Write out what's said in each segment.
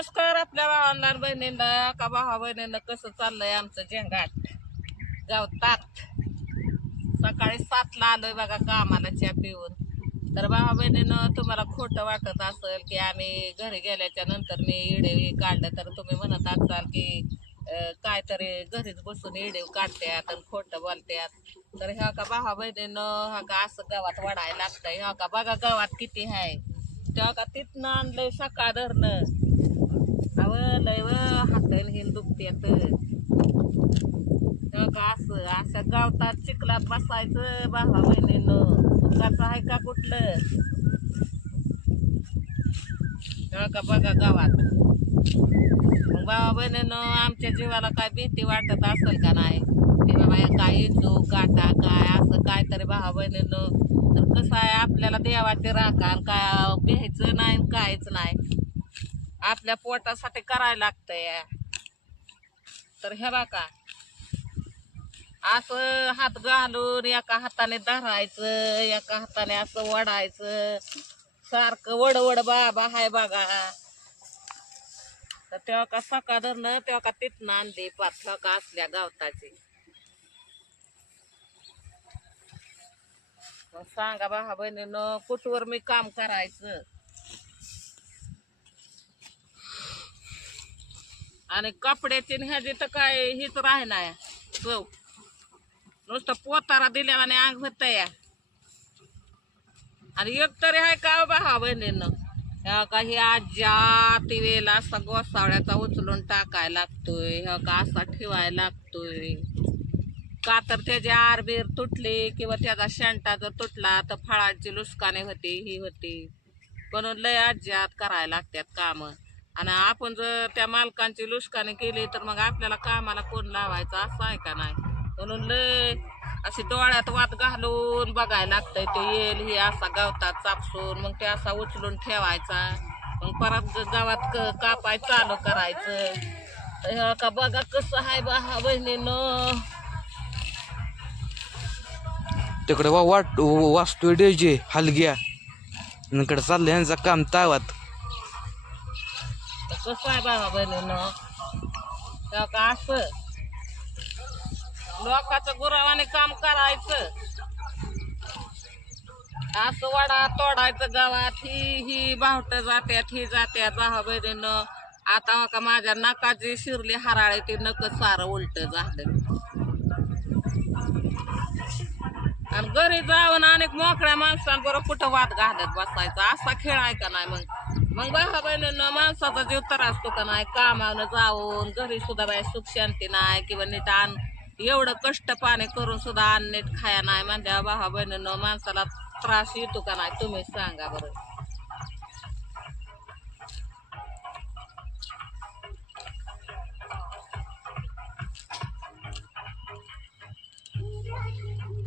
नमस्कार आपल्या भावांना बहिणींना का भावा बहिणींना कसं चाललंय आमचं झेंगाट गावतात सकाळी सातला आलोय बघा कामाला चहा पिऊन. तर भावा बहिणीनं तुम्हाला खोटं वाटत असेल की आम्ही घरी गेल्याच्यानंतर मी इडे काढलं तर तुम्ही म्हणत असाल की कायतरी घरीच बसून इडे काढतात आणि खोटं बोलतात तर ह्या का भावा बहिणीनं हा का असं गावात वाढायला लागतंय? ह्या का बघा गावात किती आहे तेव्हा का तिथनं आणलंय सकाळ धरणं? अव लय व हातायला हिन दुखत्यात तेव्हा का असं अशा गावतात चिखलात बसायचं भावा बहिणीनं. दुखाचं आहे का कुठलं? तेव्हा का बघा गावात. मग भावा बहिणीनं आमच्या जीवाला काय भीती वाटत असेल का नाही? की बाबा हे काय इंदू काटा काय असं काय तरी भावा बहिणीनं. तर कसं आहे आपल्याला देवाचे राखण काय भ्यायचं नाही आणि काहीच नाही. आपल्या पोटासाठी करायला लागतंय. तर हे बघा. असं हात घालून एका हाताने धरायचं एका हाताने असं वडायचं. सारखं वडवड बाबा हाय बघा. तर तेव्हा का सकाळ धरणं तेव्हा का तिथनं आणली पाच का असल्या गावताची. सांगा बाहा बहिणीनं कुठवर मी काम करायचं? आणि कपड्याची न ह्याची तर काय हेच राहणार. चव नुसतं पोतारा दिल्याला आणि अंग होत या आणि एक तरी आहे का बहा बहिणीनं? ह्या का ही आज्या तिवेला असा गोसावळ्याचा उचलून टाकायला लागतोय. ह्या का असा ठेवायला लागतोय? का तर त्याची आरबीर तुटली किंवा त्याचा शेंटा जर तुटला तर फळांची लुसकाने होती ही होती. म्हणून लय आज्यात करायला लागतात कामं. आणि आपण जर त्या मालकांची लुष्काने केली तर मग आपल्याला कामाला कोण लावायचं? असं आहे का नाही? म्हणून लय अशी डोळ्यात वात घालून बघायला लागतंय ते येईल हे असा गावतात चापसून मग ते असा उचलून ठेवायचा. मग परत गावात क- कापाय चालू करायचं. तर ह्या का बघा कसं आहे बा हा बहिणीनं. तिकडे वा वाट वाचतोय डेजे हलग्या. इकडे चाललं यांचं काम तावात. तर कसं आहे बाबा बहिणीनं का असं? लोकांचं गुरावाने काम करायचं. असं वाडा तोडायचं गावात. ही ही बावट जात्यात ही जात्यात. भावा बहिणीनं आता का माझ्या नकाची शिरली हराळे ते नक सारं उलट झालं. आणि घरी जाऊन अनेक मोकळ्या माणसांबरोबर कुठं वाद घालत बसायचा? असा खेळ आहे का नाही मग? मग भावा बहिणीनं माणसाचा जीव त्रासतो असतो का नाही? कामावर जाऊन घरी सुद्धा बाय सुख शांती नाही किंवा नीट आण एवढं कष्ट पाणी करून सुद्धा अन्न नीट खाया नाही म्हणजे भावा बहिणीनं माणसाला त्रास येतो का नाही? तुम्ही सांगा बरं.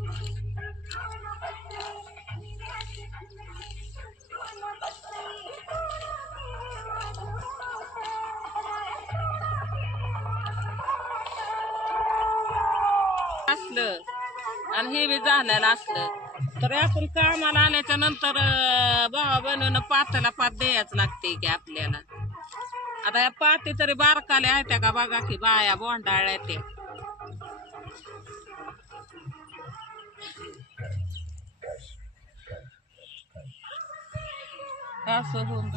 असलं आणि हे बी झालेलं असलं. तर आपण कामाला आल्याच्यानंतर भावा बनवणं पाताला पात द्यायच लागते की आपल्याला. आता या पाती तरी बारकाल्या आहेत का बघा की बाया बोंडाळ्या त्या. असं होऊन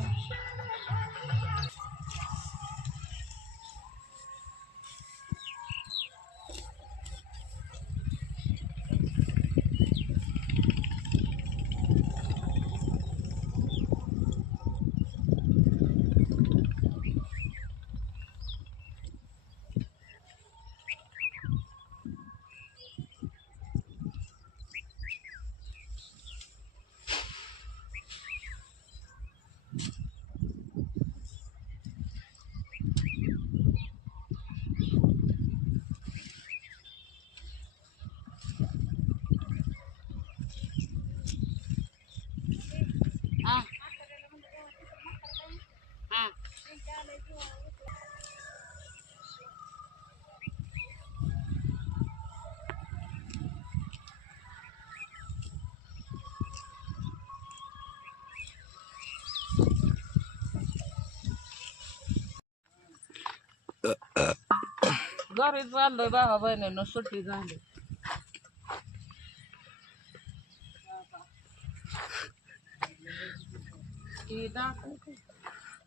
घरी चाललोय बाबा बहिणीनं सुट्टी झाली.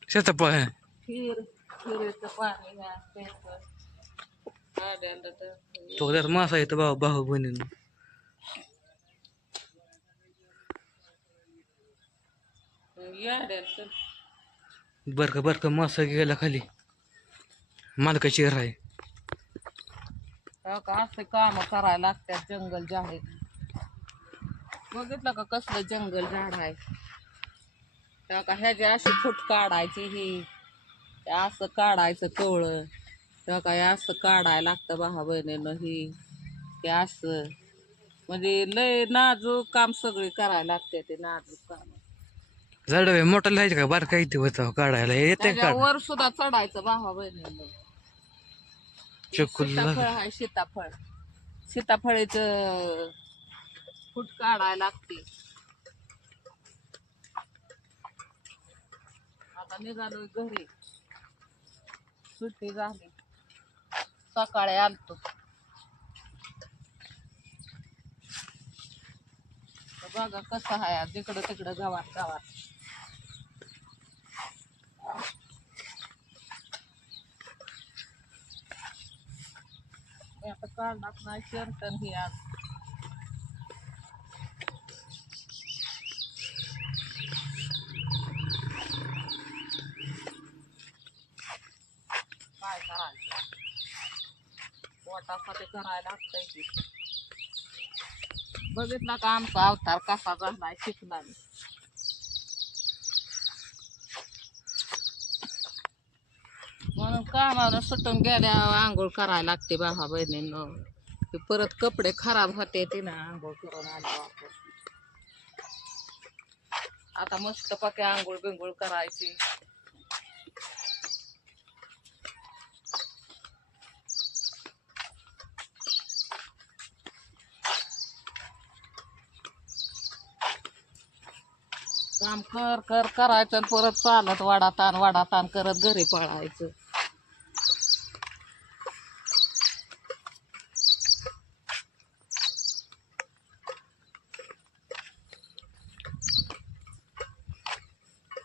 शेतप खीर खिरीचं पाणी घ्या तर तो त्यात मासा येतो भाऊ भाऊ बहिणीनं याड्याला तर. बर का बर का मासा गेला खाली. मालकाची घर आहे. हो का असे काम करायला लागतात जंगल जाहीर बघितलं का कसलं जंगल झाड आहे? तेव्हा का ह्याची अशी फूट काढायची ही. हे असं काढायचं कवळं तेव्हा का हे असं काढायला लागतं भावा बहिणीनं ही. हे असं. म्हणजे लय नाजूक काम सगळी करायला लागते ते नाजूक काम. झाड मोठा लिहायचं का? बारका इथे होता काढायला. येते त्याच्यावर सुद्धा चढायचं भावा बहिणीनं. चकुल सीताफळ आहे सीताफळ. सीताफळीच फूट काढायला लागते. आता निघालोय घरी. सुट्टी झाली. सकाळी आलतो. बघा कसं आहे आज तिकडं गावात गावात. आता काढणार नाही शर्टन ही आज काय करायचं पोटासाठी करायला लागतंय की बघितला का आमचा अवतार कसा झालाय शिकला म्हणून कामाला सुटून गेल्या आंघोळ करायला लागते बाबा बहिणीनं. परत कपडे खराब होते ते ना आंघोळ करून आल्यावर आता मस्त पके आंघोळ बिंघोळ करायची. काम कर कर करायचं आणि परत चालत वाडा ताण वाडा ताण करत घरी पळायचं.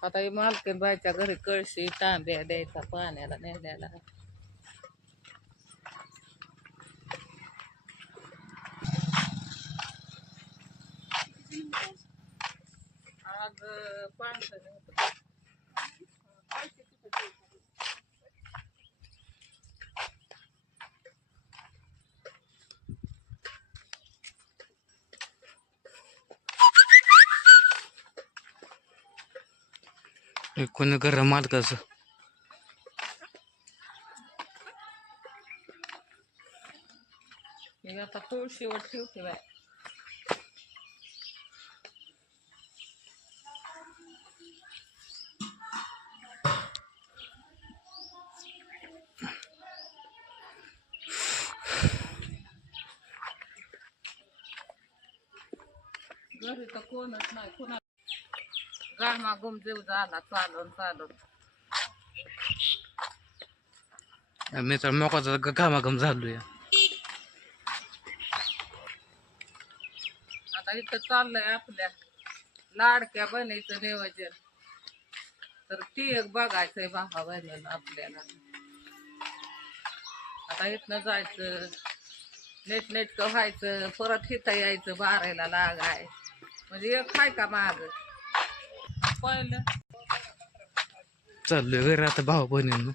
आता ही मालकीन बायच्या घरी कळशी तांब्या द्यायचा पाण्याला नेण्याला. आज पाणसं नव्हतं. कोणी घर मालकाचं मी आता तुळशीवर ठेवते बाय घरी तर कोणच नाही कुणा गामा गुमजीव झाला चालून चालून. मी तर मोकाचा घामाघाम झालोय. आता इथं चाललंय आपल्या लाडक्या बहिणीचं नियोजन. तर ती एक बघायचंय भावा बहिणीला आपल्याला. आता इथनं जायचं नीट नेटकं व्हायचं परत इथं यायचं बारायला लागाय. म्हणजे एक हाय का माग? पहिलं चाललोय घरी आता भाऊ बहिणीनं.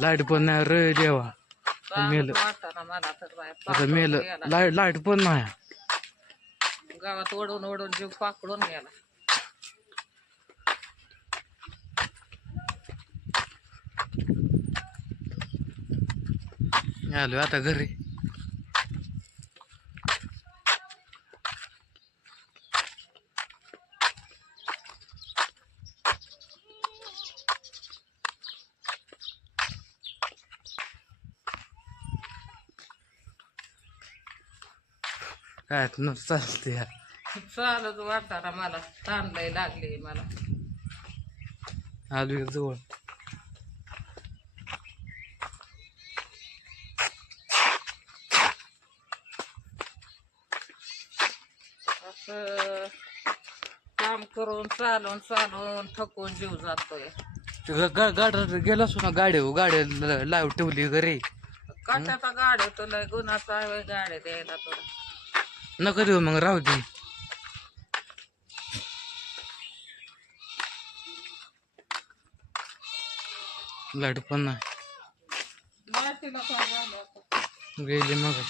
लाइट पण नाही रे देवा. मेलं. वाटताना मला तर बाय आता पाकडून मेल. गेला. लाइट लाइट पण नाही. गावात ओढून ओढून जीव पाकडून गेला. आलोय आता घरी. काय न चालते चालत वाटाला मला तांडय लागले मला. आलू जवळ. असं काम करून चालून चालून थकून जीव जातोय. गाड्या गेला ना गाडी हो, गाड्या लाव ठेवली घरी. कशाचा गाड्या तुला गुन्हाचा गाड्या द्यायला तुला नको देऊ मग राहू दे. लाइट पण नाही. गेली मग